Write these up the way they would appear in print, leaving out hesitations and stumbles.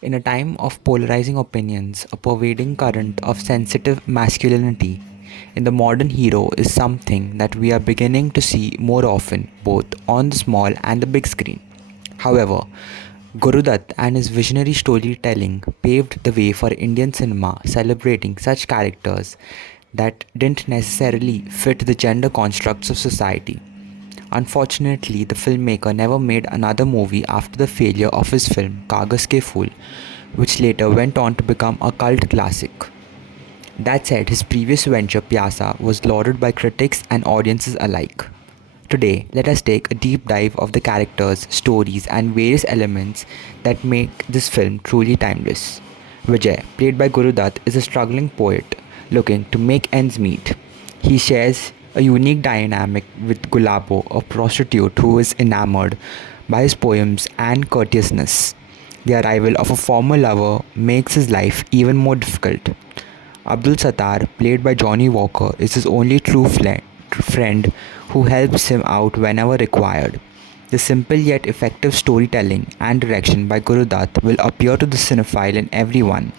In a time of polarizing opinions, a pervading current of sensitive masculinity in the modern hero is something that we are beginning to see more often, both on the small and the big screen. However, Guru Dutt and his visionary storytelling paved the way for Indian cinema celebrating such characters that didn't necessarily fit the gender constructs of society. Unfortunately, the filmmaker never made another movie after the failure of his film Kagas Ke Phool, which later went on to become a cult classic. That said, his previous venture Pyaasa was lauded by critics and audiences alike. Today, let us take a deep dive of the characters, stories, and various elements that make this film truly timeless. Vijay, played by Guru Dutt, is a struggling poet looking to make ends meet. He shares a unique dynamic with Gulabo, a prostitute who is enamored by his poems and courteousness. The arrival of a former lover makes his life even more difficult. Abdul Sattar, played by Johnny Walker, is his only true friend who helps him out whenever required. The simple yet effective storytelling and direction by Guru Dutt will appeal to the cinephile in everyone.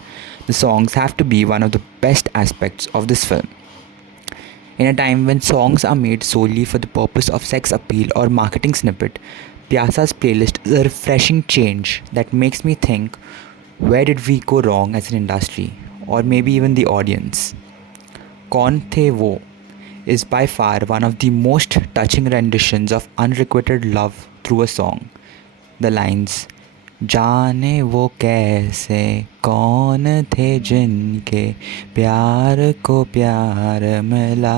The songs have to be one of the best aspects of this film. In a time when songs are made solely for the purpose of sex appeal or marketing snippet, Pyasa's playlist is a refreshing change that makes me think, where did we go wrong as an industry? Or maybe even the audience. Kaun Wo is by far one of the most touching renditions of unrequited love through a song. The lines जाने वो कैसे कौन थे जिनके प्यार को प्यार मिला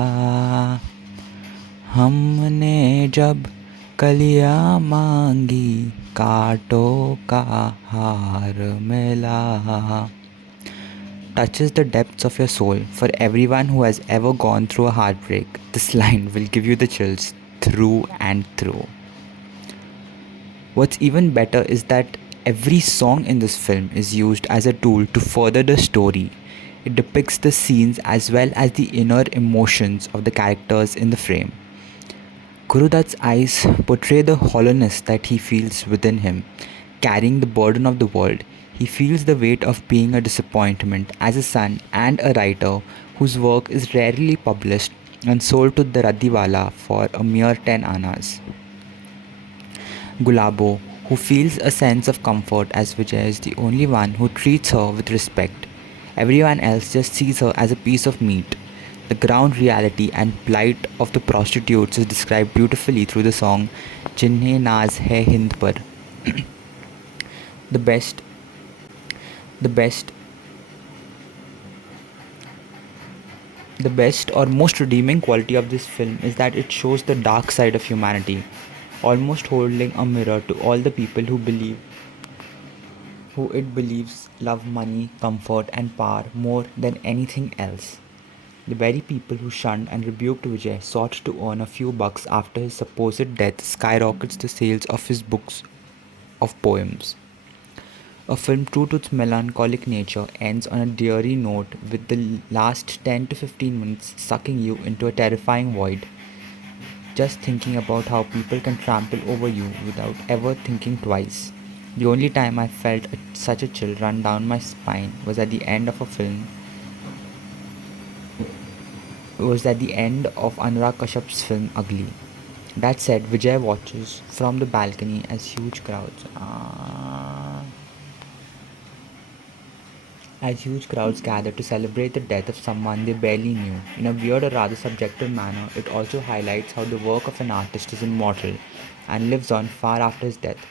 हमने जब कलियां मांगी कांटों का हार मिला touches the depths of your soul. For everyone who has ever gone through a heartbreak, this line will give you the chills through and through. What's even better is that every song in this film is used as a tool to further the story. It depicts the scenes as well as the inner emotions of the characters in the frame. Guru Dutt's eyes portray the hollowness that he feels within him, carrying the burden of the world. He feels the weight of being a disappointment as a son and a writer whose work is rarely published and sold to the Raddiwala for a mere 10 annas. Gulabo, who feels a sense of comfort as Vijay is the only one who treats her with respect. Everyone else just sees her as a piece of meat. The ground reality and plight of the prostitutes is described beautifully through the song Jinhe Naaz Hai Hind Par. the best the best the best or most redeeming quality of this film is that it shows the dark side of humanity, almost holding a mirror to all the people who it believes love money, comfort and power more than anything else. The very people who shunned and rebuked Vijay sought to earn a few bucks after his supposed death skyrockets the sales of his books of poems. A film true to its melancholic nature ends on a dreary note with the last 10 to 15 minutes sucking you into a terrifying void. Just thinking about how people can trample over you without ever thinking twice. The only time I felt such a chill run down my spine was at the end of Anurag Kashyap's film Ugly. That said, Vijay watches from the balcony as huge crowds gather to celebrate the death of someone they barely knew. In a weird or rather subjective manner, it also highlights how the work of an artist is immortal and lives on far after his death.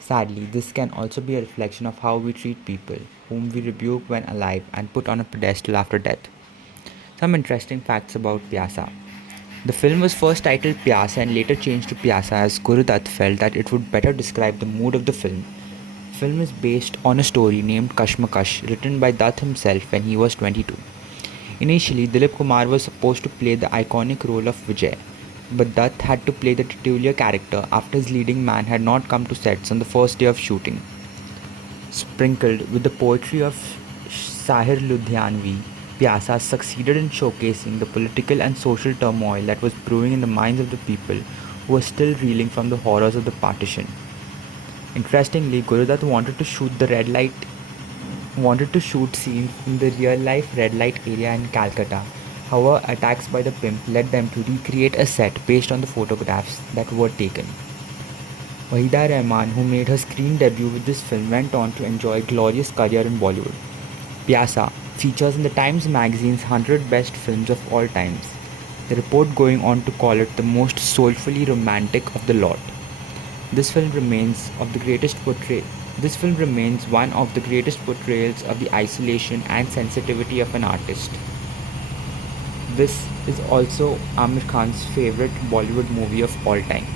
Sadly, this can also be a reflection of how we treat people, whom we rebuke when alive and put on a pedestal after death. Some interesting facts about Pyaasa. The film was first titled Pyaasa and later changed to Pyaasa as Guru Dutt felt that it would better describe the mood of the film. The film is based on a story named Kashmakash, written by Dutt himself when he was 22. Initially, Dilip Kumar was supposed to play the iconic role of Vijay, but Dutt had to play the titular character after his leading man had not come to sets on the first day of shooting. Sprinkled with the poetry of Sahir Ludhianvi, Pyaasa succeeded in showcasing the political and social turmoil that was brewing in the minds of the people who were still reeling from the horrors of the partition. Interestingly, Guru Dutt wanted to shoot scenes in the real-life red light area in Calcutta. However, attacks by the pimp led them to recreate a set based on the photographs that were taken. Wahida Rehman, who made her screen debut with this film, went on to enjoy a glorious career in Bollywood. Pyaasa features in the Times magazine's 100 best films of all times, the report going on to call it the most soulfully romantic of the lot. This film remains one of the greatest portrayals of the isolation and sensitivity of an artist. This is also Amir Khan's favorite Bollywood movie of all time.